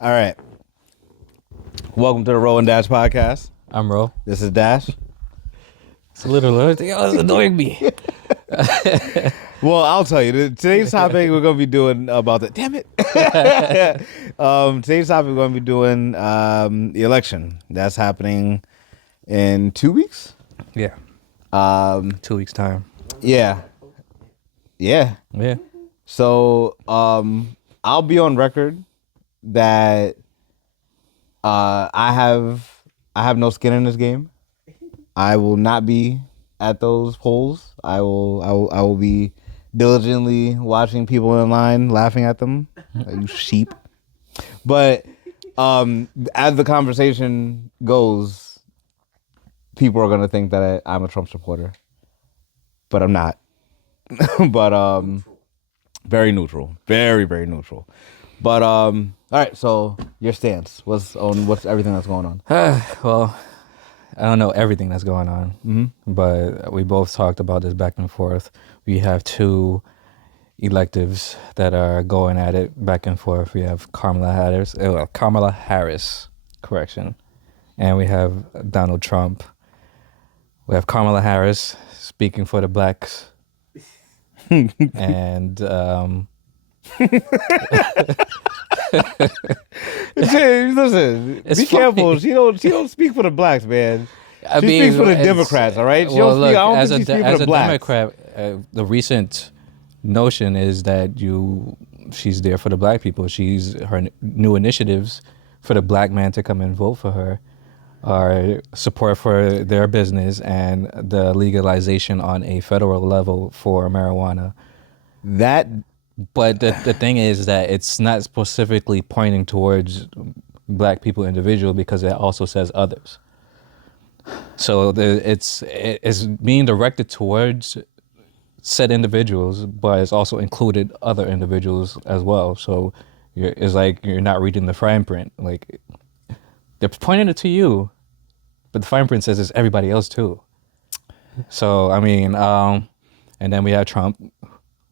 All right. Welcome to the Ro&Dash podcast. I'm Ro. This is Dash. It's a little it's annoying me. Well, I'll tell you. Today's topic we're going to be doing about the... Damn it. Today's topic we're going to be doing the election. That's happening in 2 weeks? Yeah. 2 weeks time. Yeah. Yeah. Yeah. So I'll be on record that I have no skin in this game. I will not be at those polls. I will be diligently watching people in line, laughing at them, you sheep. But as the conversation goes, people are gonna think that I'm a Trump supporter, but I'm not. But very neutral, very very neutral. But all right. So your stance what's everything that's going on? Well, I don't know everything that's going on, but we both talked about this back and forth. We have two electives that are going at it back and forth. We have Kamala Harris, and we have Donald Trump. We have Kamala Harris speaking for the blacks, and Listen, it's be careful. She don't speak for the blacks, man. She speaks for the Democrats, all right? She don't speak, I don't think she speaks for the blacks. Democrat, the recent notion is that she's there for the black people. Her new initiatives for the black man to come and vote for her are support for their business and the legalization on a federal level for marijuana. But the thing is that it's not specifically pointing towards black people individual because it also says others. So it's being directed towards said individuals, but it's also included other individuals as well. So it's like you're not reading the fine print. Like they're pointing it to you, but the fine print says it's everybody else too. So I mean, and then we have Trump.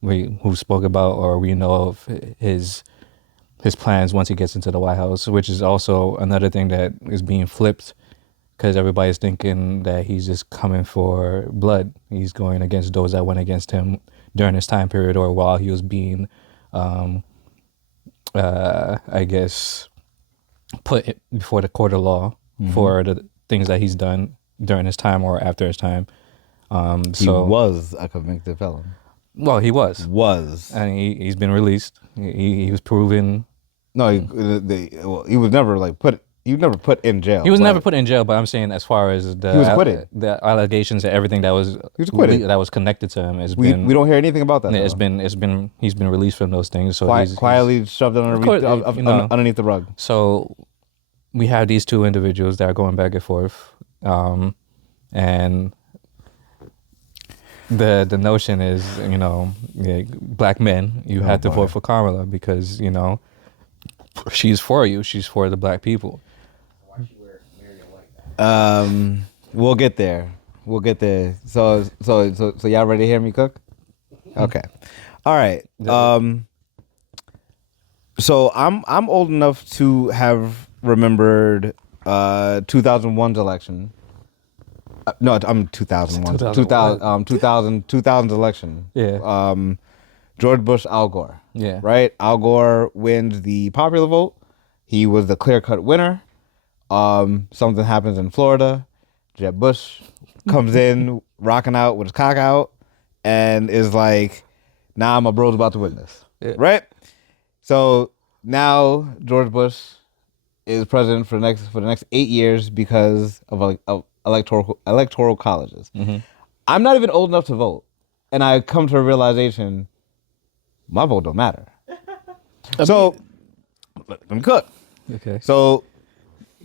Who spoke about, or we know of his plans once he gets into the White House, which is also another thing that is being flipped because everybody's thinking that he's just coming for blood. He's going against those that went against him during his time period or while he was being, I guess, put before the court of law for the things that he's done during his time or after his time. He was a convicted felon. Well, he was, and he's been released. He was proven. No, he was never put. He was never put in jail. He was never put in jail, but I'm saying as far as he was acquitted. The allegations and everything that was that was connected to him we don't hear anything about that. Yeah, he's been released from those things. So quietly shoved underneath the rug. So we have these two individuals that are going back and forth, and. The notion is, black men, you have to vote for Kamala because, she's for you. She's for the black people. Why she wearing a white? We'll get there. So y'all ready to hear me cook? Okay. All right. So I'm old enough to have remembered 2001's election. No, I'm 2001. 2000's election. Yeah. George Bush, Al Gore. Yeah. Right? Al Gore wins the popular vote. He was the clear-cut winner. Something happens in Florida. Jeb Bush comes in, rocking out with his cock out, and is like, nah, my bro's about to win this. Yeah. Right? So now George Bush is president for the next 8 years because of electoral colleges. Mm-hmm. I'm not even old enough to vote, and I come to a realization: my vote don't matter. So let me cook. Okay. So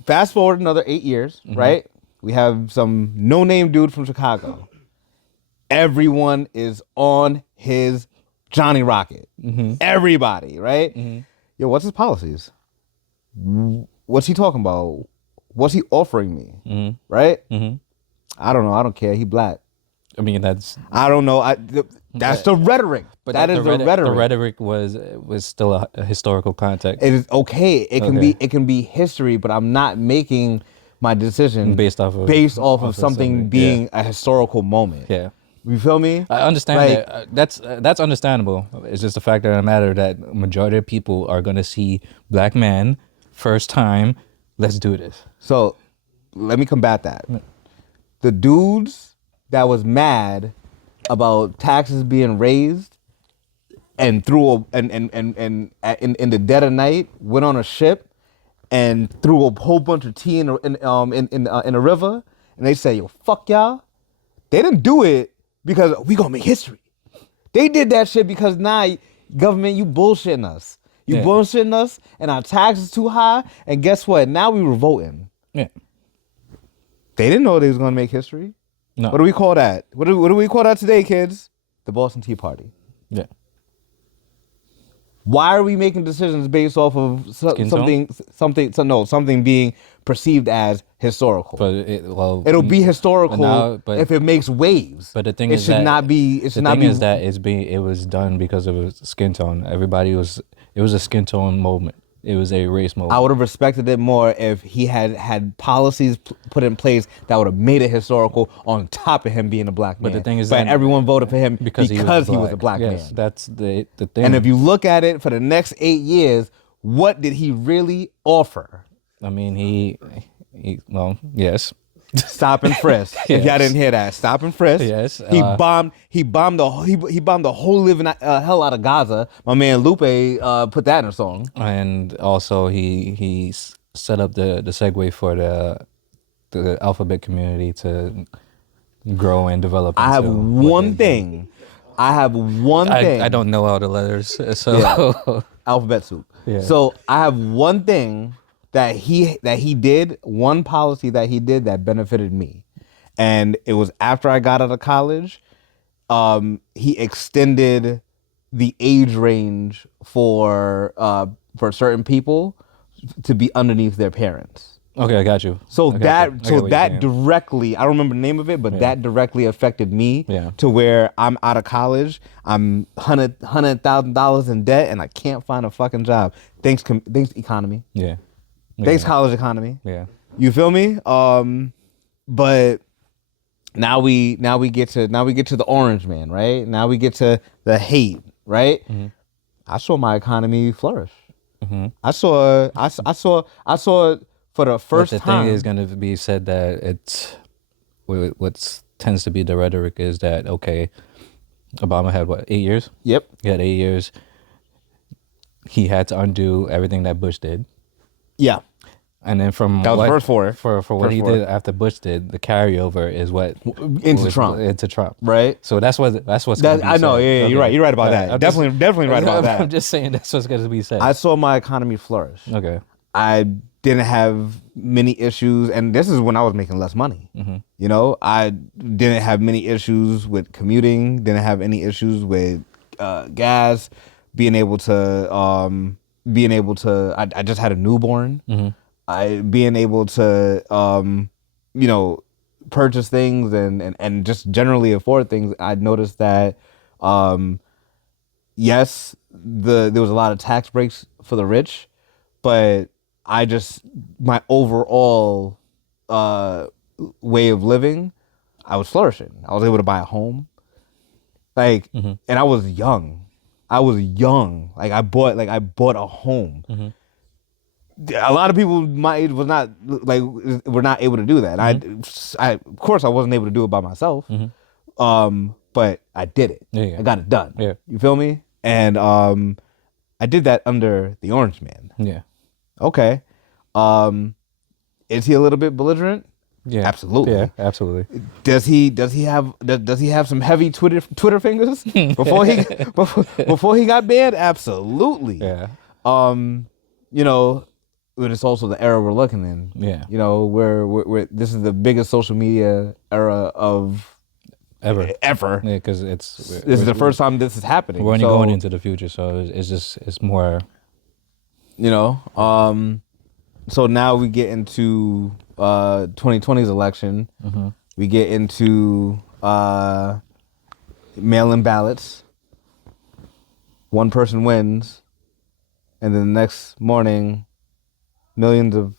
fast forward another 8 years, right? We have some no-name dude from Chicago. Everyone is on his Johnny Rocket. Mm-hmm. Everybody, right? Mm-hmm. Yo, what's his policies? What's he talking about? What's he offering me? Mm-hmm. Right? Mm-hmm. I don't know. I don't care. He black. I mean, that's... I don't know. That's the rhetoric. But That is the rhetoric. The rhetoric was still a historical context. It is okay. It can be history, but I'm not making my decision Based off of something being a historical moment. Yeah. You feel me? I understand Like, that. That's understandable. It's just the fact of the matter that majority of people are gonna see black man first time. Let's do this. So let me combat that. The dudes that was mad about taxes being raised and in the dead of night went on a ship and threw a whole bunch of tea in a river, and they say, yo, fuck y'all. They didn't do it because we gonna make history. They did that shit because government, you bullshitting us. You bullshitting us, and our taxes too high, and guess what? Now we revolting. Yeah. They didn't know they was gonna make history. No. What do we call that? What do we call that today, kids? The Boston Tea Party. Yeah. Why are we making decisions based off of something being perceived as historical? But it'll be historical if it makes waves. But the thing it is should that not be. It should not be. The thing is that it was done because of a skin tone. It was a skin tone moment. It was a race moment. I would have respected it more if he had policies put in place that would have made it historical on top of him being a black man. But the thing is, but everyone voted for him because he was a black man. That's the thing. And if you look at it for the next 8 years, what did he really offer? I mean, he yes. Stop and frisk. Yes. If y'all didn't hear that, stop and frisk. Yes. He bombed the whole living hell out of Gaza. My man Lupe put that in a song. And also he set up the segue for the alphabet community to grow and develop. I have one thing. I don't know all the letters, so yeah. Alphabet soup. Yeah. So I have one thing that he did, one policy that he did that benefited me. And it was after I got out of college. He extended the age range for certain people to be underneath their parents. Okay, I got you. So that directly, I don't remember the name of it, but that directly affected me to where I'm out of college, I'm $100,000 in debt, and I can't find a fucking job. Thanks economy. Yeah. Thanks college economy. Yeah. You feel me? But now we get to the orange man, right? Now we get to the hate, right? Mm-hmm. I saw my economy flourish. Mm-hmm. I saw for the first time. But the thing is going to be said that it's what tends to be the rhetoric is that, okay, Obama had 8 years? Yep. He had 8 years. He had to undo everything that Bush did. Yeah. And then from that was the first four. For what he did after Bush did, the carryover is what into Trump, right? So that's what's gonna be I know, said. yeah, Okay. you're right about that. Definitely right about that. I'm just saying that's what's gonna be said. I saw my economy flourish. Okay. I didn't have many issues, and this is when I was making less money. Mm-hmm. You know, I didn't have many issues with commuting. Didn't have any issues with gas. Being able to, I just had a newborn. Mm-hmm. Being able to, purchase things and just generally afford things. I noticed that, yes, there was a lot of tax breaks for the rich, but my overall way of living, I was flourishing. I was able to buy a home, and I was young. Like I bought a home. Mm-hmm. A lot of people my age were not able to do that. Mm-hmm. I of course I wasn't able to do it by myself. Mm-hmm. But I did it. Yeah. I got it done. Yeah. You feel me? And I did that under the Orange Man. Yeah. Okay. Is he a little bit belligerent? Yeah. Absolutely. Yeah, absolutely. Does he have some heavy Twitter fingers before he got banned? Absolutely. Yeah. But it's also the era we're looking in. Yeah. We're this is the biggest social media era of ever. Yeah, because this is the first time this is happening. We're only going into the future, so it's more. So now we get into 2020's election. Mm-hmm. We get into mail-in ballots. One person wins, and then the next morning, millions of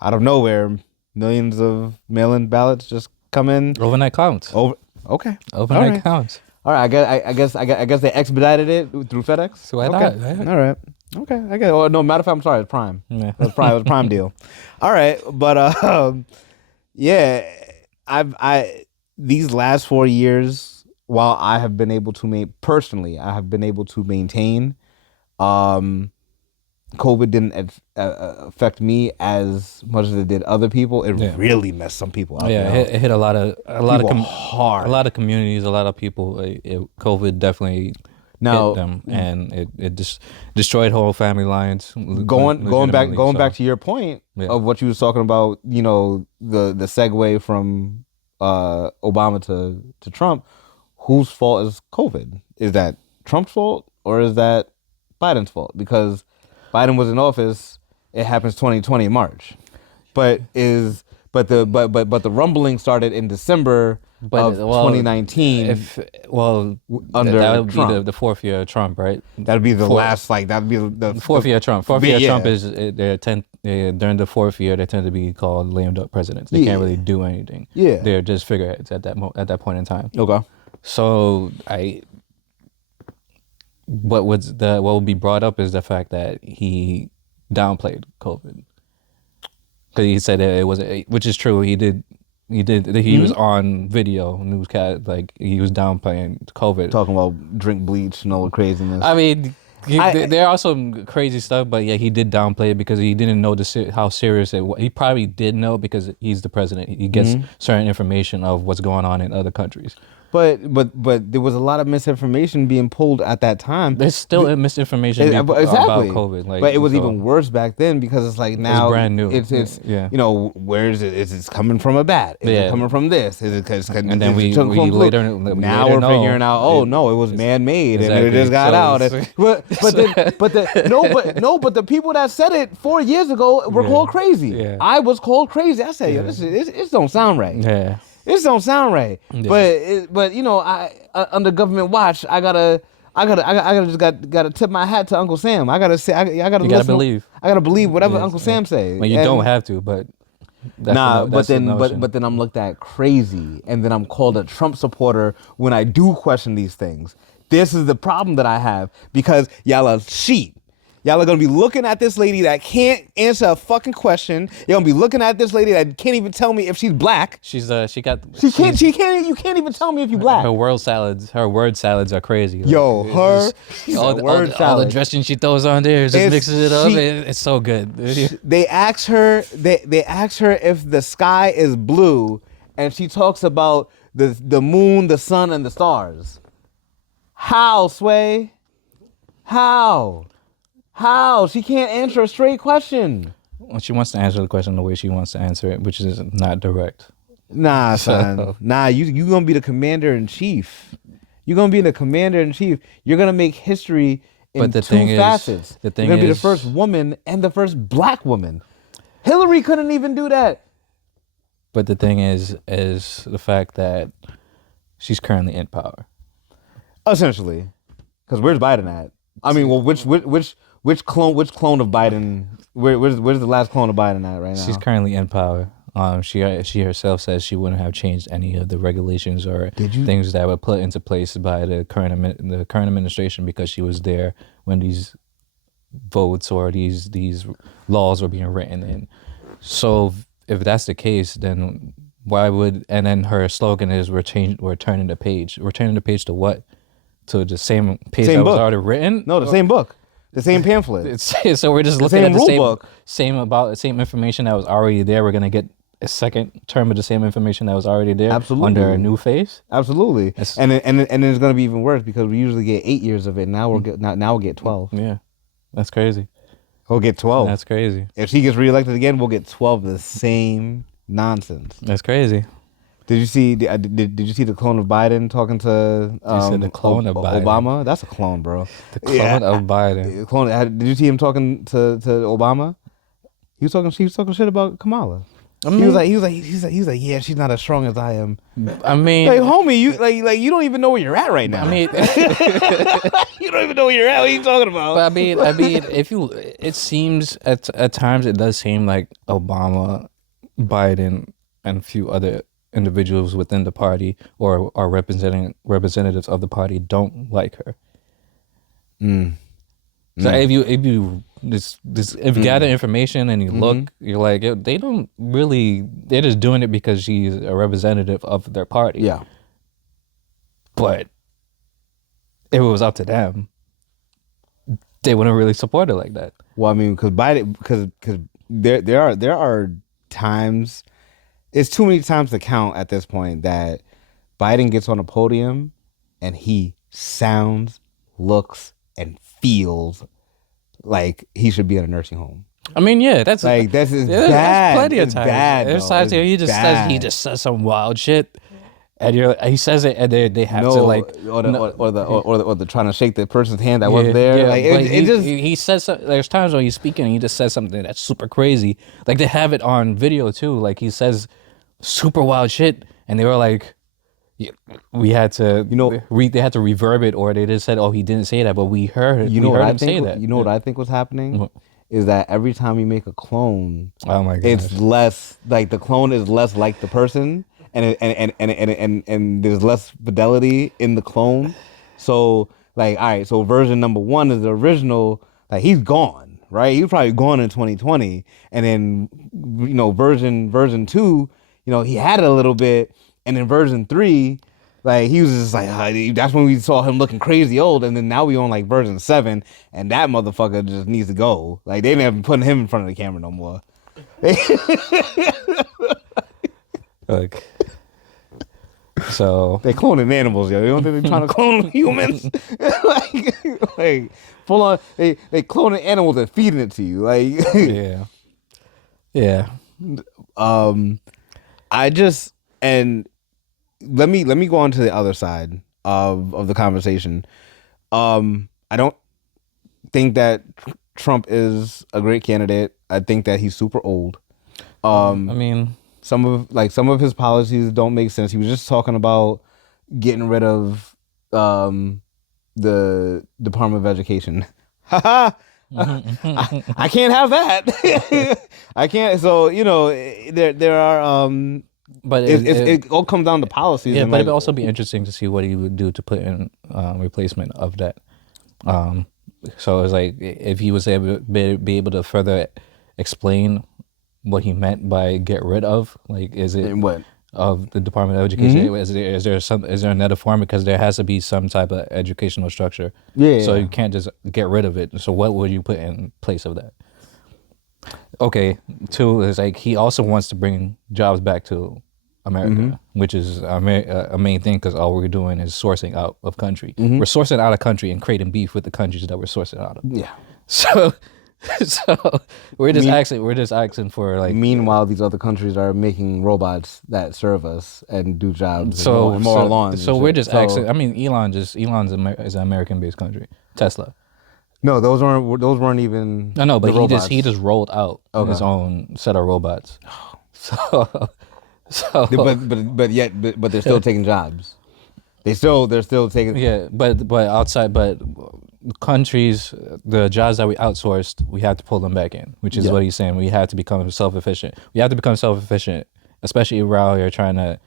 out of nowhere, millions of mail-in ballots just come in. Overnight counts. Over. Okay. Overnight All right. counts. All right. I guess they expedited it through FedEx. So why okay. not? Right? All right. Okay. I guess. Oh no. Matter of fact, I'm sorry. It's Prime. Yeah. It was Prime. It was a Prime deal. All right. But yeah. I these last 4 years, while I have been able to I have been able to maintain. COVID didn't affect me as much as it did other people. It really messed some people up. Yeah, it hit a lot of hard. A lot of communities, a lot of people. COVID definitely hit them, and it just destroyed whole family lines. Going back to your point of what you was talking about. You know, the segue from Obama to Trump. Whose fault is COVID? Is that Trump's fault or is that Biden's fault? Because Biden was in office, it happens 2020 March. But the rumbling started in December of 2019. Under that would Trump. be the fourth year of Trump, right? That'd be the that'd be the fourth year of Trump. Fourth year of Trump is during the fourth year they tend to be called lame duck presidents. They can't really do anything. Yeah, they're just figureheads at that point in time. Okay. So what will be brought up is the fact that he downplayed COVID because he said that it was, which is true. He was on video newscast, like he was downplaying COVID, talking about drink bleach and all the craziness. I mean, there are some crazy stuff, but yeah, he did downplay it because he didn't know how serious it was. He probably did know because he's the president. He gets certain information of what's going on in other countries. But there was a lot of misinformation being pulled at that time. There's still misinformation about COVID. But it was even worse back then because it's like now it's brand new. It's you know, where is it? Is it coming from a bat? Is it coming from this? Is it because and then we later now we're figuring out. Oh no, it was man made and it just got out. But the people that said it 4 years ago were called crazy. Yeah. I was called crazy. I said, yo, this don't sound right. Yeah. This don't sound right, but you know, I under government watch, I gotta tip my hat to Uncle Sam. I gotta believe whatever Uncle Sam say. Well, you don't have to, but but then I'm looked at crazy, and then I'm called a Trump supporter when I do question these things. This is the problem that I have because y'all are sheep. Y'all are gonna be looking at this lady that can't answer a fucking question. You're gonna be looking at this lady that can't even tell me if she's black. You can't even tell me if you black. Her word salads are crazy. Like, yo, all the dressing she throws on there, just mixes it up. It's so good. They ask her if the sky is blue, and she talks about the moon, the sun, and the stars. How, Sway? How? She can't answer a straight question. Well, she wants to answer the question the way she wants to answer it, which is not direct. Nah, son. Nah, you gonna be the commander in chief. You're gonna be the commander in chief. You're gonna make history in two facets. You're gonna be the first woman and the first black woman. Hillary couldn't even do that. But the thing is the fact that she's currently in power. Essentially, because where's Biden at? I mean, well, which clone of Biden? Where's the last clone of Biden at right now? She's currently in power. She herself says she wouldn't have changed any of the regulations or things that were put into place by the current administration because she was there when these votes or these laws were being written in. So if that's the case, then and then her slogan is we're turning the page. We're turning the page to what? To the same page that was already written? No, the same book. The same pamphlet. So we're just looking at the same information that was already there. We're gonna get a second term of the same information that was already there. Absolutely. Under a new face. Absolutely. And then it's gonna be even worse because we usually get 8 years of it. Now we'll get 12. Yeah, that's crazy. We'll get 12. That's crazy. If she gets reelected again, we'll get 12 of the same nonsense. That's crazy. Did you see the clone of Biden talking to the clone of Biden. Obama? That's a clone, bro. The clone of Biden. Did you see him talking to Obama? She was talking shit about Kamala. I He was mean, like, yeah, she's not as strong as I am. I mean, Like, homie, you like you don't even know where you're at right now. I mean, You don't even know where you're at. What are you talking about? but I mean, if you, it seems at times it does seem like Obama, Biden, and a few other individuals within the party or are representing representatives of the party don't like her. So if you this if you gather information and you look, you're like, yo, they don't really. They're just doing it because she's a representative of their party. Yeah. But if it was up to them, they wouldn't really support it like that. Well, I mean, because Biden, because there are times, it's too many times to count at this point that Biden gets on a podium and he sounds, looks, and feels like he should be in a nursing home. I mean, yeah, that's Like that's bad. That's plenty of It's times. bad. There's though. times It's where he just says some wild shit, and he says it, and they have to like or the trying to shake the person's hand that wasn't there. Like but it just he says there's times when he's speaking and he just says something that's super crazy. Like they have it on video too. Like he says super wild shit, and they were like, we had to they had to reverb it, or they just said, oh, he didn't say that, but we heard you know what I him say think. that. You know what I think was happening What? is that every time you make a clone, Oh my god, it's less like the clone is less like the person, and there's less fidelity in the clone. So like, all right, so version number 1 is the original. Like he's gone, right? He was probably gone in 2020, and then version 2, he had it a little bit, and then version 3. Like he was just like that's when we saw him looking crazy old, and then now we on like version 7, and that motherfucker just needs to go. Like they never putting him in front of the camera no more. like so. They cloning animals, yo. You don't think they're trying to clone humans? like full on. They cloning animals and feeding it to you. Like yeah. I just and let me go on to the other side of the conversation. I don't think that Trump is a great candidate. I think that he's super old. I mean, some of his policies don't make sense. He was just talking about getting rid of the Department of Education. I can't have that. I can't. So there are but it all comes down to policies. yeah, and but like, it'd also be interesting to see what he would do to put in replacement of that. So it's like if he was able to be able to further explain what he meant by get rid of, like is it what of the Department of Education? Is there another form, because there has to be some type of educational structure. Yeah. So you can't just get rid of it. So what would you put in place of that? Okay, 2 is like he also wants to bring jobs back to America, which is a main thing, because all we're doing is sourcing out of country. We're sourcing out of country and creating beef with the countries that we're sourcing out of. Yeah. So we're just asking for like. Meanwhile, these other countries are making robots that serve us and do jobs. So and mow our lawns. So and we're shit. just asking. I mean, Elon's is an American-based country. Tesla. No, those weren't even. I know, but the he just rolled out his own set of robots. So but they're still taking jobs. They're still taking. yeah, but outside, but countries, the jobs that we outsourced, we have to pull them back in, which is what he's saying. We have to become self-efficient. We have to become self-efficient, especially if we're out here trying to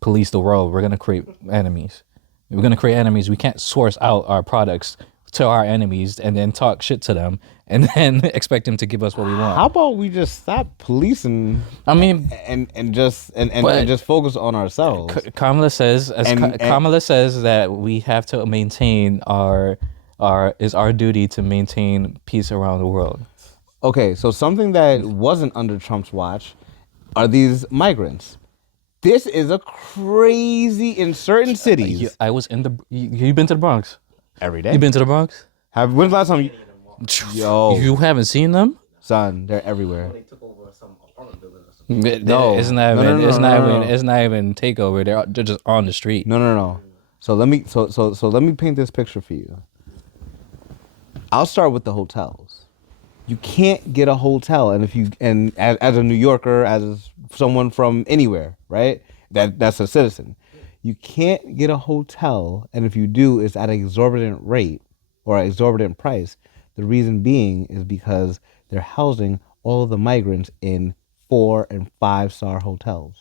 police the world. We're gonna create enemies. We're gonna create enemies. We can't source out our products to our enemies and then talk shit to them and then expect them to give us what we want. How about we just stop policing? I mean, and just focus on ourselves. Kamala says, Kamala says that we have to maintain our duty to maintain peace around the world. Okay, so something that wasn't under Trump's watch are these migrants. This is a crazy in certain cities. I was in the. You been to the Bronx? Every day. You been to the Bronx? When's the last time you? Yo, You haven't seen them? son, they're everywhere. They took over some apartment building or something. It's not even takeover. They're just on the street. No. So let me paint this picture for you. I'll start with the hotels. You can't get a hotel, and if you and as a New Yorker, as someone from anywhere, right? That's a citizen. You can't get a hotel, and if you do, it's at an exorbitant rate or an exorbitant price. The reason being is because they're housing all of the migrants in 4 and 5 star hotels.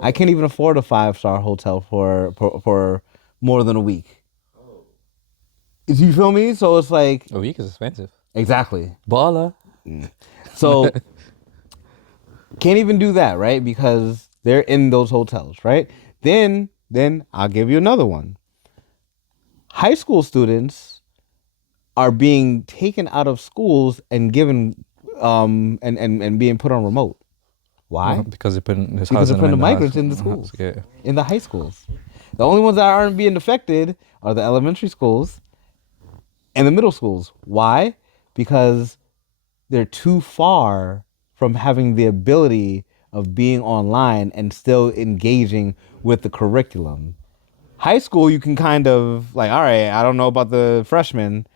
I can't even afford a 5 star hotel for more than a week. You feel me? So it's like A week is expensive. exactly. Baller. So can't even do that, right? Because they're in those hotels, right? Then I'll give you another one. High school students are being taken out of schools and given and being put on remote. Why? Because they're putting this Because they're housing putting the them migrants in the house. schools, Yeah. in the high schools. The only ones that aren't being affected are the elementary schools and the middle schools. Why? Because they're too far from having the ability of being online and still engaging with the curriculum. High school, you can kind of like, all right, I don't know about the freshmen.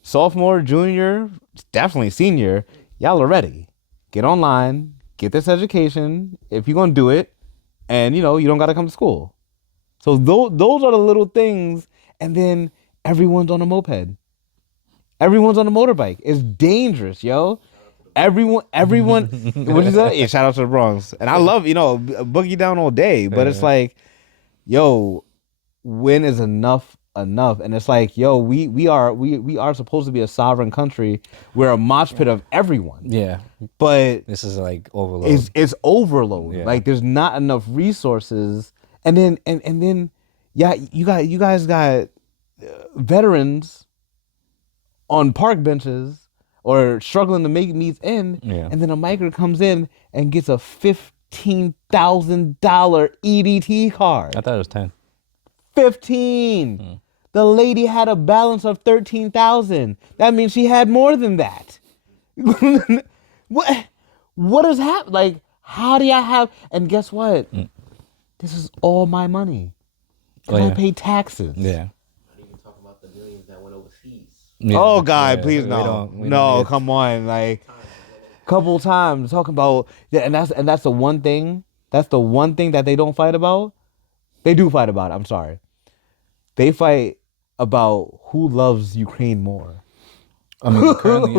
Sophomore, junior, definitely senior, y'all are ready. Get online, get this education if you're going to do it, and you don't got to come to school. So those are the little things. And then everyone's on a moped. Everyone's on a motorbike. It's dangerous, yo. Everyone, what is that? Yeah, shout out to the Bronx. And I love, boogie down all day, but it's like, yo, when is enough enough? And it's like, yo, we are supposed to be a sovereign country. We're a mosh pit of everyone. Yeah. But This is like overload. it's overload. Yeah. Like there's not enough resources. And then yeah, you guys got veterans on park benches or struggling to make meets end, Yeah. and then a migrant comes in and gets a $15,000 EBT card. I thought it was 10. 15. The lady had a balance of 13,000. That means she had more than that. What has happened? Like, how do y'all have? And guess what? This is all my money. 'Cause I pay taxes. Yeah. Not even talking about the millions that went overseas. Yeah. Oh God, Yeah, please we no, don't no, need it. come on, like, couple times talking about and that's the one thing. That's the one thing that they don't fight about. They do fight about it. I'm sorry. They fight about who loves Ukraine more. I mean, currently,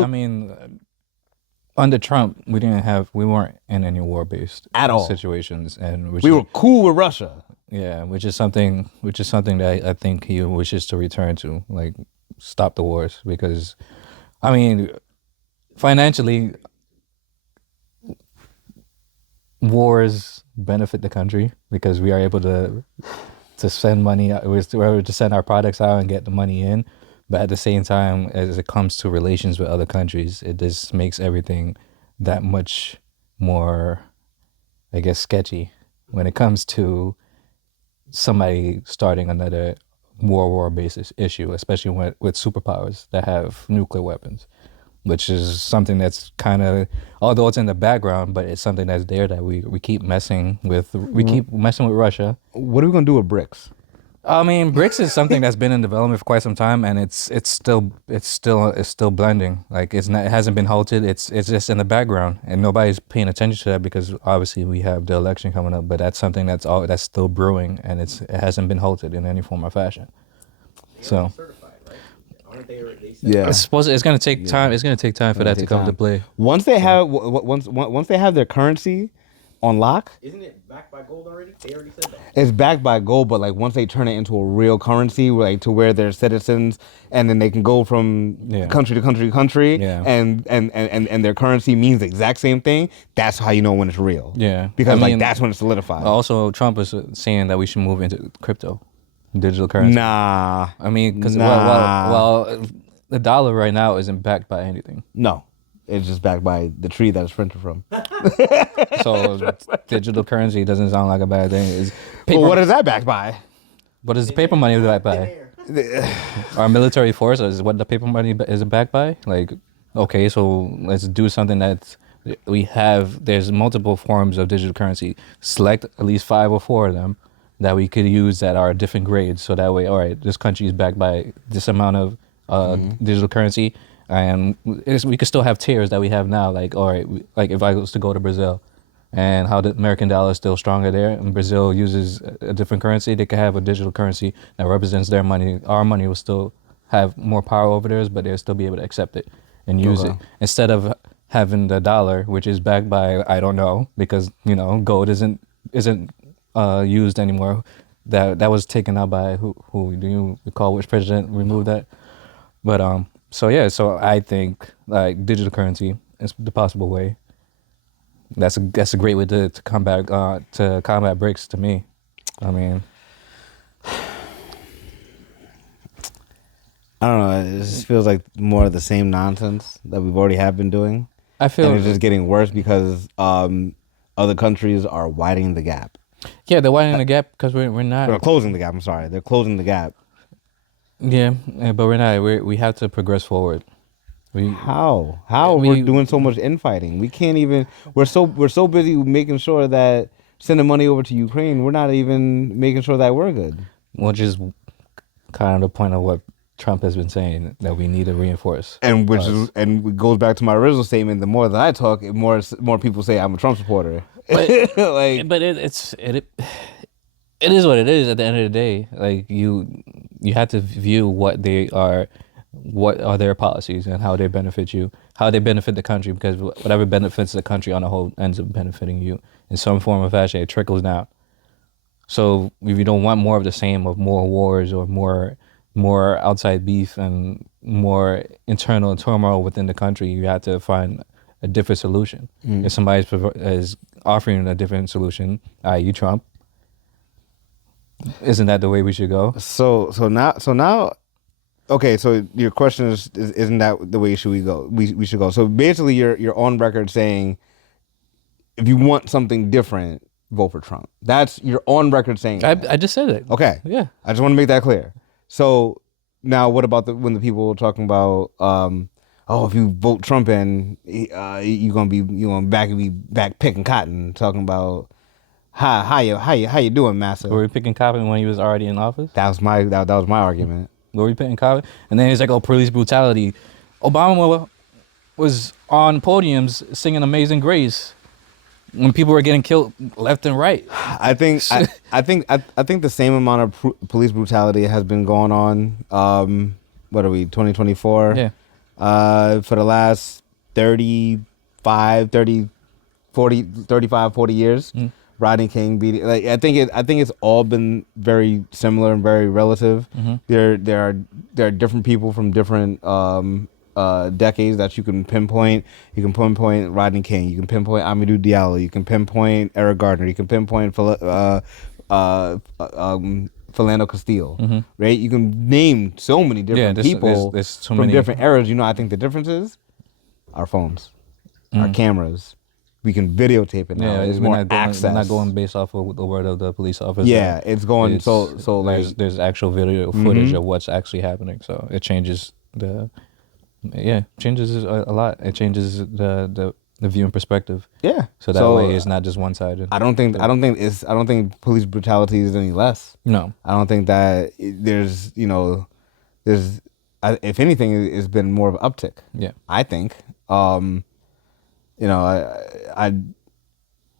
under Trump, we weren't in any war-based At all. situations, and We were cool with Russia. which is something that I think he wishes to return to, like stop the wars, because, I mean, financially, wars benefit the country because we are able to send money. We're able to send our products out and get the money in. But at the same time, as it comes to relations with other countries, it just makes everything that much more, I guess, sketchy when it comes to somebody starting another war-based issue, especially with superpowers that have nuclear weapons, which is something that's kind of, although it's in the background, but it's something that's there that we keep messing with. We keep messing with Russia. What are we gonna do with BRICS? I mean, BRICS is something that's been in development for quite some time, and it's still blending. Like it hasn't been halted. It's just in the background, and nobody's paying attention to that because obviously we have the election coming up. But that's something that's still brewing, and it hasn't been halted in any form or fashion. So Certified, right? Aren't they? Yeah. it's gonna take time. It's gonna take time for that to take come to time. play. Once they have once they have their currency on lock, Isn't it backed by gold already? They already said that. it's backed by gold, but like once they turn it into a real currency, like to where they're citizens, and then they can go from country to country to country, Yeah. and their currency means the exact same thing. That's how you know when it's real. Yeah. because I mean, that's when it's solidified. Also, Trump is saying that we should move into crypto, digital currency. Nah, I mean, because Nah. well, the dollar right now isn't backed by anything. no, it's just backed by the tree that it's printed from. So digital currency doesn't sound like a bad thing. It's paper, Well, what is that backed by? what is paper money backed by? Our military force is what the paper money is backed by. Like, okay, so let's do something that we have. There's multiple forms of digital currency. Select at least 5 or 4 of them that we could use that are different grades. So that way, all right, this country is backed by this amount of digital currency. And we could still have tiers that we have now. Like, all right, like if I was to go to Brazil, and how the American dollar is still stronger there, and Brazil uses a different currency, they could have a digital currency that represents their money. Our money will still have more power over theirs, but they'll still be able to accept it and use it instead of having the dollar, which is backed by I don't know, because gold isn't used anymore. That was taken out by who do you recall which president removed that? But so I think like digital currency is the possible way. That's a great way to combat BRICS to me. I mean, I don't know. It just feels like more of the same nonsense that we've already have been doing. I feel and it's just getting worse because other countries are widening the gap. Yeah, they're widening the gap because we're not. They're closing the gap. I'm sorry, they're closing the gap. Yeah, but we're not. We have to progress forward. How we're doing so much infighting? We can't even. We're so busy making sure that sending money over to Ukraine. We're not even making sure that we're good. Which is kind of the point of what Trump has been saying, that we need to reinforce. And it goes back to my original statement. The more that I talk, more people say I'm a Trump supporter. But, but it is what it is. At the end of the day, like you have to view what are their policies and how they benefit you, how they benefit the country, because whatever benefits the country on a whole ends up benefiting you in some form or fashion. It trickles down. So if you don't want more of the same, of more wars or more outside beef and more internal turmoil within the country, you have to find a different solution. If somebody is offering a different solution, i.e. Trump, isn't that the way we should go? So now, okay. So your question is isn't that the way should we go? We should go. So basically, you're on record saying if you want something different, vote for Trump. You're on record saying that. I just said it. Okay. Yeah. I just want to make that clear. So now, what about when the people are talking about, if you vote Trump in, you're gonna be back picking cotton, talking about how you doing, massa? Were we picking cotton when he was already in office? That was my argument. Were we picking cotton? And then he's like, oh, police brutality. Obama was on podiums singing Amazing Grace when people were getting killed left and right. I think the same amount of police brutality has been going on. What are we, 2024? Yeah. For the last 35, 40 years. Rodney King beating. Like I think it's all been very similar and very relative. There are different people from different decades that you can pinpoint. You can pinpoint Rodney King. You can pinpoint Amadou Diallo. You can pinpoint Eric Gardner. You can pinpoint Philando Castile. Right? You can name so many different people there's so from many different eras. I think the difference is our phones, our cameras. We can videotape it now. Yeah, There's more access. We're not going based off of the word of the police officer. Yeah, it's going so like there's actual video footage of what's actually happening. So it changes changes a lot. It changes the viewing perspective. Yeah. So that way it's not just one sided. I don't think police brutality is any less. No. I don't think that there's if anything it's been more of an uptick. Yeah. I think.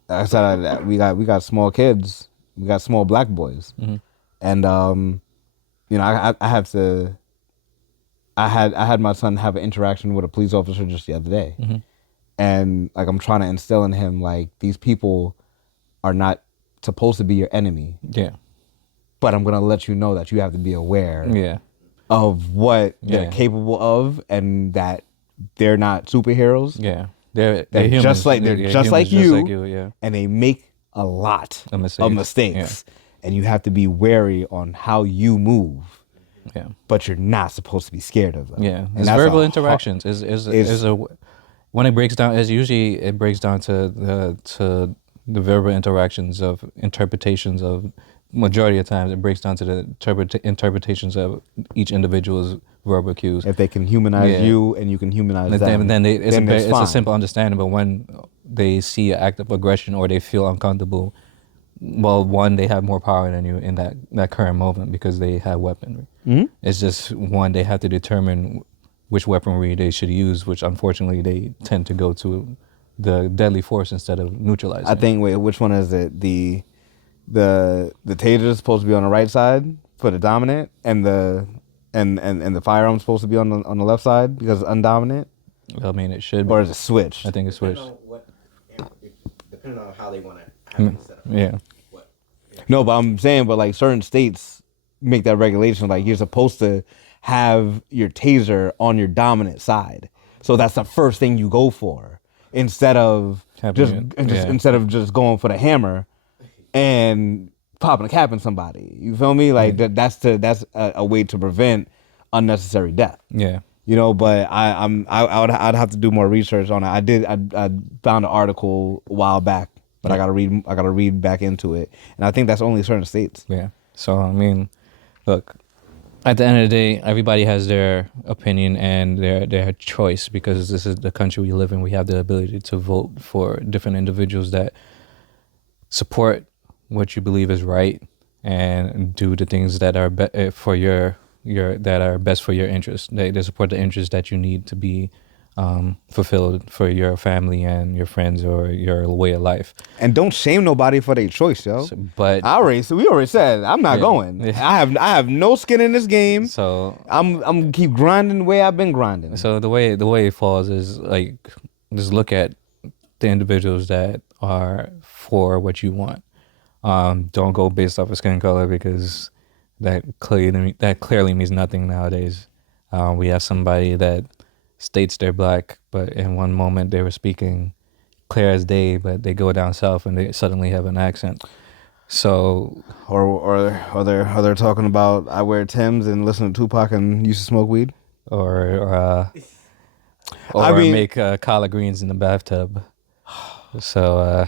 I said we got small kids, we got small black boys, and I had my son have an interaction with a police officer just the other day, and like I'm trying to instill in him like these people are not supposed to be your enemy. Yeah. But I'm gonna let you know that you have to be aware. Yeah. Of what they're capable of, and that they're not superheroes. Yeah. They're humans. just like you, yeah. And they make a lot of mistakes. Yeah. And you have to be wary on how you move. Yeah. But you're not supposed to be scared of them. Yeah. It's verbal interactions. When it breaks down, it breaks down to the verbal interactions of interpretations of. Majority of times, it breaks down to the interpretations of each individual's verbal cues. If they can humanize you and you can humanize them, then it's a simple understanding. But when they see an act of aggression or they feel uncomfortable, well, one, they have more power than you in that current moment because they have weaponry. It's just one, they have to determine which weaponry they should use, which unfortunately they tend to go to the deadly force instead of neutralizing. I think. Wait, which one is it? The taser is supposed to be on the right side for the dominant, and the firearm's supposed to be on the left side because it's undominant. I mean, it should be. Or is it switched? I think it's Depending switched. on depending on how they want to have it set up. Yeah. What? No, but I'm saying, but like certain states make that regulation. Like you're supposed to have your taser on your dominant side, so that's the first thing you go for instead of just going for the hammer and popping a cap in somebody. You feel me? Like that's a way to prevent unnecessary death. Yeah. You know, but I'd have to do more research on it. I found an article a while back, but I gotta read back into it, and I think that's only certain states. Yeah. So I mean, look, at the end of the day, everybody has their opinion and their choice because this is the country we live in. We have the ability to vote for different individuals that support what you believe is right and do the things that are for your that are best for your interests. They support the interests that you need to be fulfilled for your family and your friends or your way of life. And don't shame nobody for their choice, yo. But we already said I'm not going. Yeah. I have no skin in this game. So I'm gonna keep grinding the way I've been grinding. So the way it falls is like just look at the individuals that are for what you want. Don't go based off of skin color because that clearly means nothing nowadays. We have somebody that states they're black, but in one moment they were speaking clear as day, but they go down south and they suddenly have an accent. So or they're talking about I wear Timbs and listen to Tupac and used to smoke weed. Or make collard greens in the bathtub. So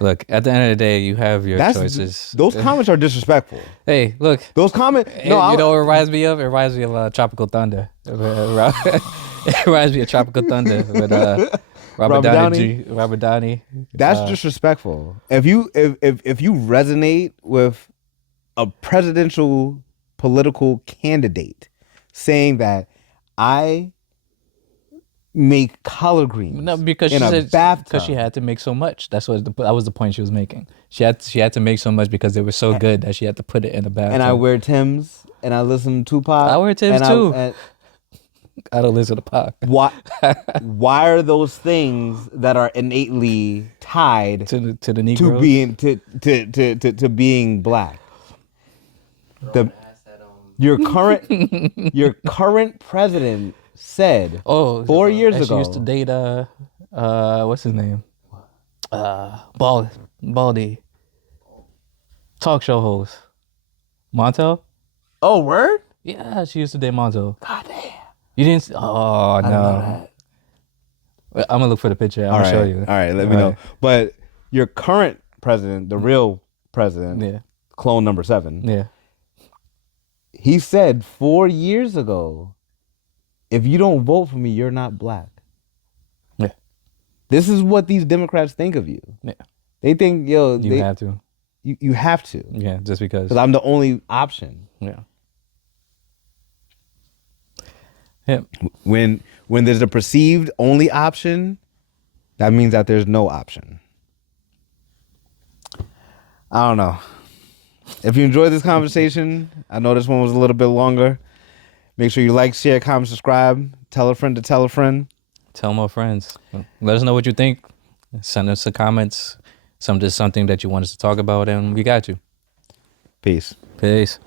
look, at the end of the day, you have your choices. Those comments are disrespectful. Hey, look. Those comments. No, you know what it reminds me of? It reminds me of Tropical Thunder. It reminds me of Tropical Thunder with Robert Downey. That's disrespectful. If you resonate with a presidential political candidate saying that I make collard greens because in a bathtub because she had to make so much. That was the point she was making. She had to make so much because they were so good that she had to put it in a bathtub. And I wear Timbs and I listen to Tupac. I wear Timbs too. I don't listen to Pac. Why are those things that are innately tied to the Negroes? to being black? Your current president said 4 years ago she used to date what's his name? Baldy. Talk show host. Montel? Oh, word? Yeah, she used to date Montel. God damn. You didn't oh no. I'm gonna look for the picture. I'm gonna show you. All right, let me know. But your current president, the real president, clone number 7. Yeah. He said 4 years ago, if you don't vote for me, you're not black. Yeah. This is what these Democrats think of you. Yeah. They think, you have to. You have to. Yeah, just because. Because I'm the only option. Yeah. Yeah. When there's a perceived only option, that means that there's no option. I don't know. If you enjoyed this conversation, I know this one was a little bit longer. Make sure you like, share, comment, subscribe. Tell a friend to tell a friend. Tell more friends. Let us know what you think. Send us some comments. Something that you want us to talk about, and we got you. Peace. Peace.